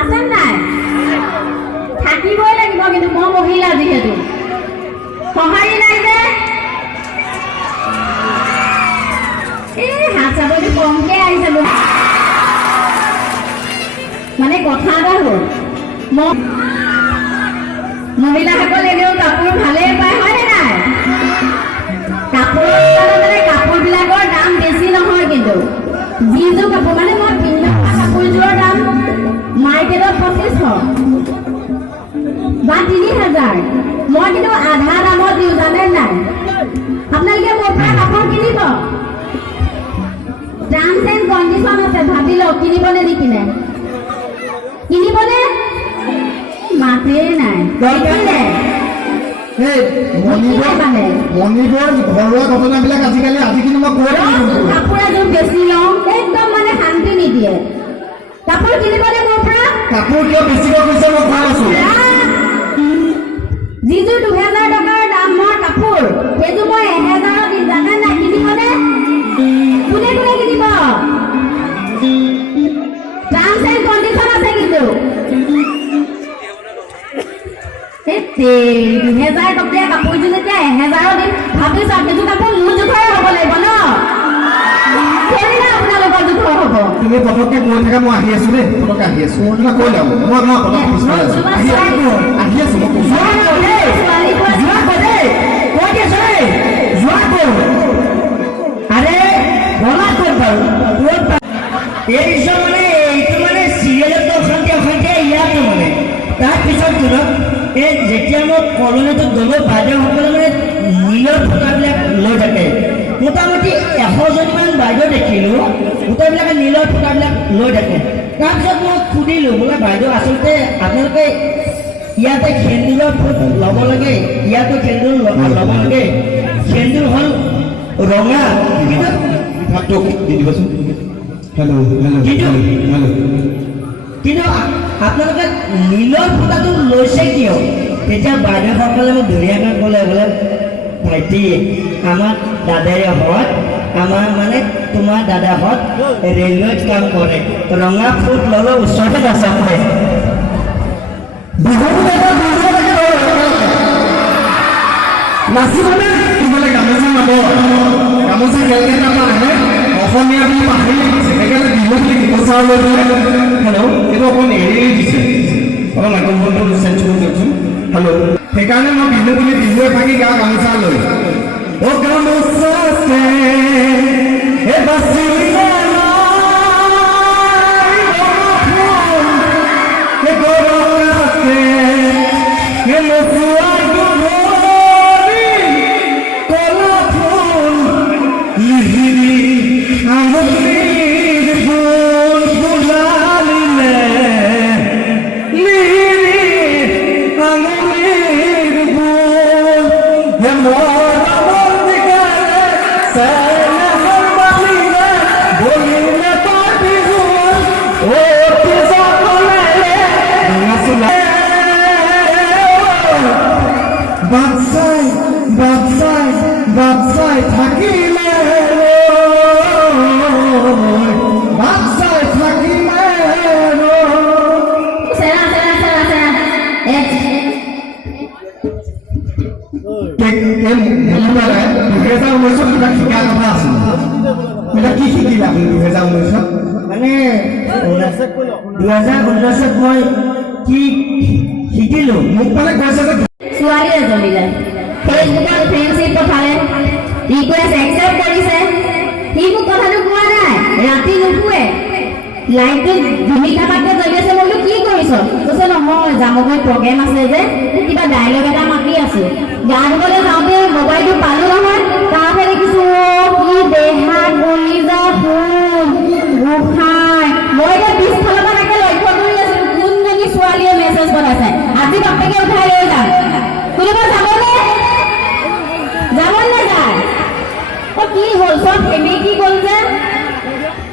আছে নাই থাকিবই লাগিব কিন্তু মই মহিলা যিহেতু সঁহাৰি নাই যে হাত চাবতো কমকে আহিছে মানে কথা এটা হ'ল মহিলাসকল এনেও কাপোৰ ভালেই পায় হয়নে নাই কাপোৰবিলাকৰ দাম বেছি নহয় কিন্তু যিযোৰ কাপোৰ মানে মই পিন্ধা কাপোৰযোৰৰ দাম মাৰ্কেটত 2500 বা 3000 মই কিন্তু আধা দামত দিওঁ জানে নাই আপোনালোকে মোৰ পৰা কাপোৰ কিনিব টাৰ্মছ এণ্ড কণ্ডিশ্যন আছে ভাবি লওক কিনিবনে নিকিনে কিনিবনে মাতেই নাই মণিপুৰৰ ঘৰুৱা ঘটনাবিলাক আজি কিন্তু মই কাপোৰ এযোৰ বেছি লওঁ একদম মানে শান্তি নিদিয়ে কাপোৰ কিনিবনে মোৰ পৰা কাপোৰ কিয় বেছিকৈ কৈছে মই ভাল আছো যিযোৰ 2000 টকাৰ দামৰ কাপোৰ সেইযোৰ মই 1000 দিম জানে নাই কিনিবনে কোনে কোনে কিনিব টাৰ্মছ এণ্ড কণ্ডিশ্যন আছে কিন্তু 2000 টকীয়া কাপোৰযোৰ যেতিয়া 1000 দিম ভাবি চাওক সেইটো কাপোৰ মোৰ জোখৰে হ'ব লাগিব ন আপোনালোকৰ জোখৰ হ'ব তুমি পটককে কৈ থাকা মই আহি আছো দেই পটককে আহি আছো তোমাক কৈ লওঁ মই আহি আছো আরে বলা করবার এই মানে এইটো মানে সিরিয়ালত অশান্তি ইয়াতো মানে তাৰপিছত এই যেতিয়া মই কলনীটোত গ'লো বাইদেউসকলে মানে নীলৰ ফটাবিলাক লৈ থাকে মোটামুটি 100জনীমান বাইদেউ দেখিলোঁ গোটেইবিলাকে নীলৰ ফটাবিলাক লৈ থাকে তাৰপিছত মই সুধিলোঁ বোলে বাইদেউ আচলতে আপোনালোকে ইয়াতে সেন্দুৰৰ ফুট ল'ব লাগে ইয়াতো সেন্দুৰ ল'ব লাগে সেন্দুৰ হ'ল ৰঙা কিন্তু আপোনালোকে নীলৰ ফুটাটো লৈছে কিয় তেতিয়া বাইদেউসকলে মোক ধুনীয়াকৈ ক'লে বোলে ভাইটি আমাৰ দাদাহঁত আমাৰ মানে তোমাৰ দাদাহঁত ৰেলৱেত কাম কৰে ৰঙা ফুট ল'লে ওচৰতে আছে নাচিবনে তোমালে গামোচা নাব গামোচা কেলকে নাপানে অসমীয়া বুলি পাহৰি লাগিছে সেইকাৰণে বিহু বুলি গামোচা লৈ হেল্ল' এইটো অকণ এৰি দিছে অলপ মাইক্ৰফোনটো চেঞ্জ কৰি দিয়কচোন হেল্ল' সেইকাৰণে মই বিহু বুলি বিহুৱে ভাঙি গা গামোচা লৈ অ গামোচা বাপসাই থাকিলে কি শিকিলে আপুনি 2019 মানে 2019 মই কি শিকিলোঁ মোক মানে কৈছে যে ছোৱালী এজনীলে ফেচবুকত ফ্ৰেণ্ডশ্বিপ পঠালে ৰিকুৱেষ্ট একচেপ্ট কৰিছে সি মোক কথাটো কোৱা নাই ৰাতি নুশুৱে লাইটটো ধুমি থাকাকে জ্বলি আছে মই বোলো কি কৰিছ কৈছে নহয় জামুকৈ প্ৰগ্ৰেম আছে যে কিবা ডাইলগ এটা মাতি আছো গা ধুবলৈ যাওঁতে মোবাইলটো পালো নহয় তাৰপৰা দেখিছো কি দেহা কলিজা ফুল গোসাঁই মই এতিয়া পিছফালৰ পৰা তাকে লক্ষ্য কৰি আছো কোনজনী ছোৱালীয়ে মেছেজ পঠাইছে আজি বাপেকে উঠাই লৈ যাম কোনোবা যাবনে যায় কি হ'ল চব এনেই গ'ল যে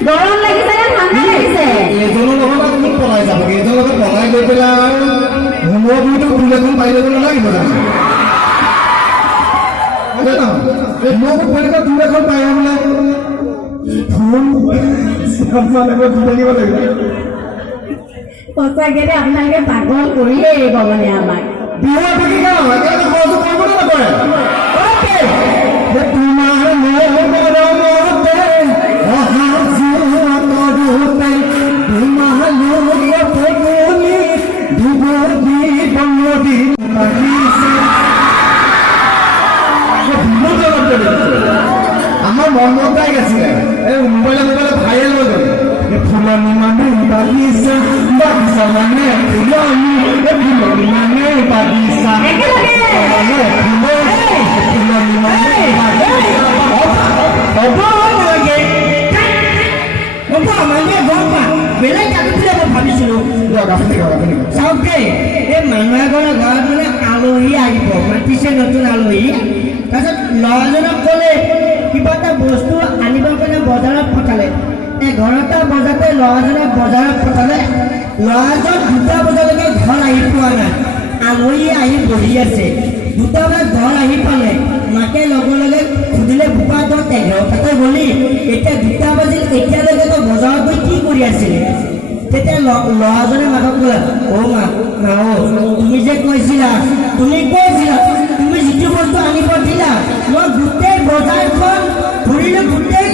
গৰম লাগিছে নে ঠাণ্ডা লাগিছে এজনৰ লগত আপুনি পলাই যাব এজনৰ লগত পলাই গৈ পেলাই হোমৰ বুলিতো ফুল এখন পাই যাব নালাগিব জানো মোক ফুল এখন পাই বোলে ফুল সঁচাকে দেই আপোনালোকে পাগল কৰিয়ে এৰিব মানে আমাক বিহু থাকি গাওঁ একেলগে সহযোগ কৰিবলৈ নকৰে তোমাৰ মৰমতে অহা যোৱা কৰোঁতে তোমালোক পগুলি দুবৰি বনদি আমাৰ মন মতাই গৈছিলে এই মোবাইলে ভাইৰেল হৈ গ'ল ফুলনি মানে বাগিচা বাগিচা মানে ফুলনি ফুলনি মানে বাগিচা ফুলনি মানে বেলেগ কাটিছিলে মই ভাবিছিলো চাওক দেই এই মানুহ এঘৰৰ ঘৰত মানে আলহী আহিব মাতিছে নতুন আলহী তাৰপিছত ল'ৰাজনক ক'লে কিবা এটা বস্তু আনিবৰ কাৰণে বজাৰত পঠালে 11টা বজাতে ল'ৰাজনে বজাৰত পঠালে ল'ৰাজন 2টা বজালৈকে ঘৰ আহি পোৱা নাই আলহী আহি বহি আছে 2টা বজাত ঘৰ আহি পালে মাকে লগে লগে সুধিলে বোপা তই 11টাতে গ'লি এতিয়া 2টা বাজিল এতিয়ালৈকে তই বজাৰত গৈ কি কৰি আছিলি তেতিয়া ল'ৰাজনে মাকক ক'লে অ' মা তুমি যে কৈছিলা তুমি যিটো বস্তু আনিব দিলা মই গোটেই বজাৰখন ঘূৰিলোঁ গোটেই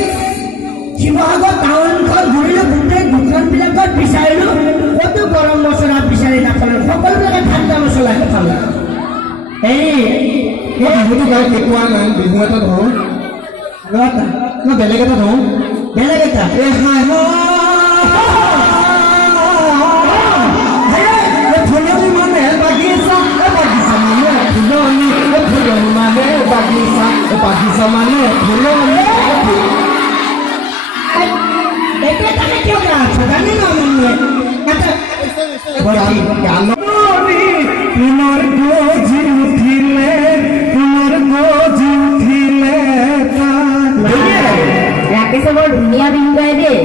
শিৱসাগৰ টাউনখন ঘূৰিলোঁ গোটেই দোকানবিলাকত বিচাৰিলোঁ ক'তো গৰম মছলা বিচাৰি নাপালোঁ সকলোবিলাকে ঠাণ্ডা মছলা পালোঁ বিহুটো গাই কেকুৱা নাই বিহু এটা ধৰোঁ বেলেগ এটা ধৰোঁ বেলেগ এটা ফুলনি মানে বাগিচা বাগিচা মানে ফুলনি ফুলনি মানে বাগিচা বাগিচা মানে ফুলনি কিয় গাছ জানি না মানুহে পুনৰ গজি উঠিলে ৰাকেশে বৰ ধুনীয়া বিহু গাই দেই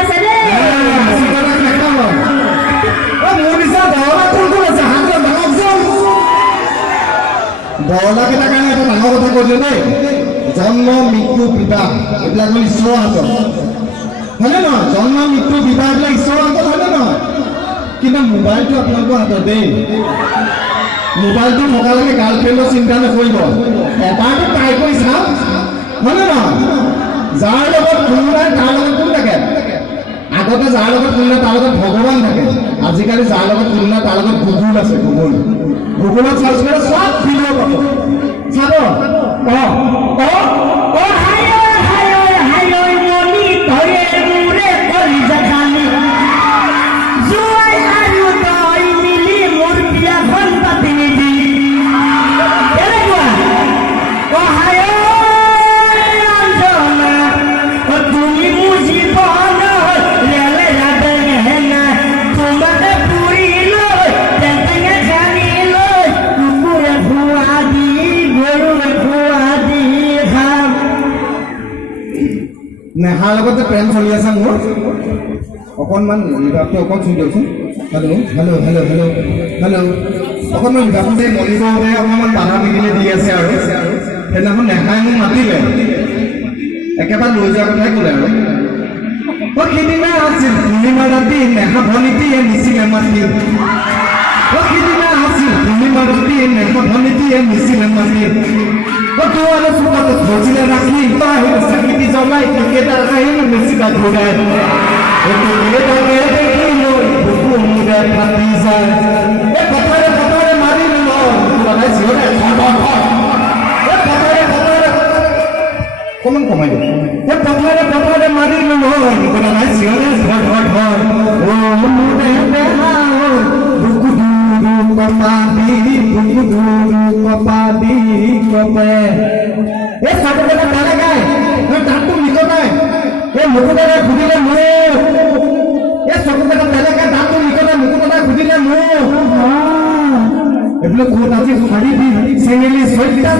আছে দেই বৰলাকেইটাৰ কাৰণে এটা ডাঙৰ কথা কৈছে দেই জন্ম মৃত্যু বিবাহ এইবিলাক হ'ল ঈশ্বৰৰ হাতত হয়নে নহয় জন্ম মৃত্যু বিবাহ এইবিলাক ঈশ্বৰৰ হাতত হয়নে নহয় কিন্তু মোবাইলটো আপোনালোকৰ হাতত দেই মোবাইলটো থকালৈকে গাৰ্লফ্ৰেণ্ডৰ চিন্তা নকৰিব এবাৰটো ট্ৰাই কৰি চাওক হয়নে নহয় যাৰ লগত কোনো নাই তাৰ লগত কোন থাকে আগতে যাৰ লগত কোনো নাই তাৰ লগত ভগৱান থাকে আজিকালি যাৰ লগত কোনো নাই তাৰ লগত গুগল আছে গুগলত চাৰ্চ কৰি চব ভিডিঅ' পাব চাব নেহাৰ লগতে প্ৰেম চলি আছে মোৰ অকণমান ৰিভাবটো অকণ চুই দিয়কচোন হেল্ল' অকণমান ৰিভাবটোতে মণিপুৰতে অকণমান বাধা বিঘিনি দি আছে আৰু সেইদিনাখন নেহাই মোক মাতিলে একেবাৰে লৈ যোৱাৰ কথাই ক'লে আৰু সিদিনা আছিল পূৰ্ণিমা ৰাতি নেহা ভনীতিয়ে নিছিলে মাতি সিদিনা আছিল পূৰ্ণিমা ৰাতি নেহা ভনীতিয়ে নিছিলে মাতি তোৰ চোকাত ধৰিলে ৰাখি চাকিটি জ্বলাই ক্ৰিকেটাৰ আহিল মেচিনা ঘূৰাই দেখিলৈ বুকু মূৰে ফাটি যায় কথাৰে মাৰি অকণমান কমাই দিওঁ কথাৰে মাৰি নাই চিঞৰে বুকু কপাদি কপে এই চাকৰিটা তালে গায় তাতটো নিকটাই এই মুকুটাৰে খুদিলে মোক এই চকুকেইটা তালে গায় তাতটো নিকটাই মুকুটাৰে খুদিলে মোক এইবিলাক ক'ত আজি শাৰী দি চেঙেলি চৈতা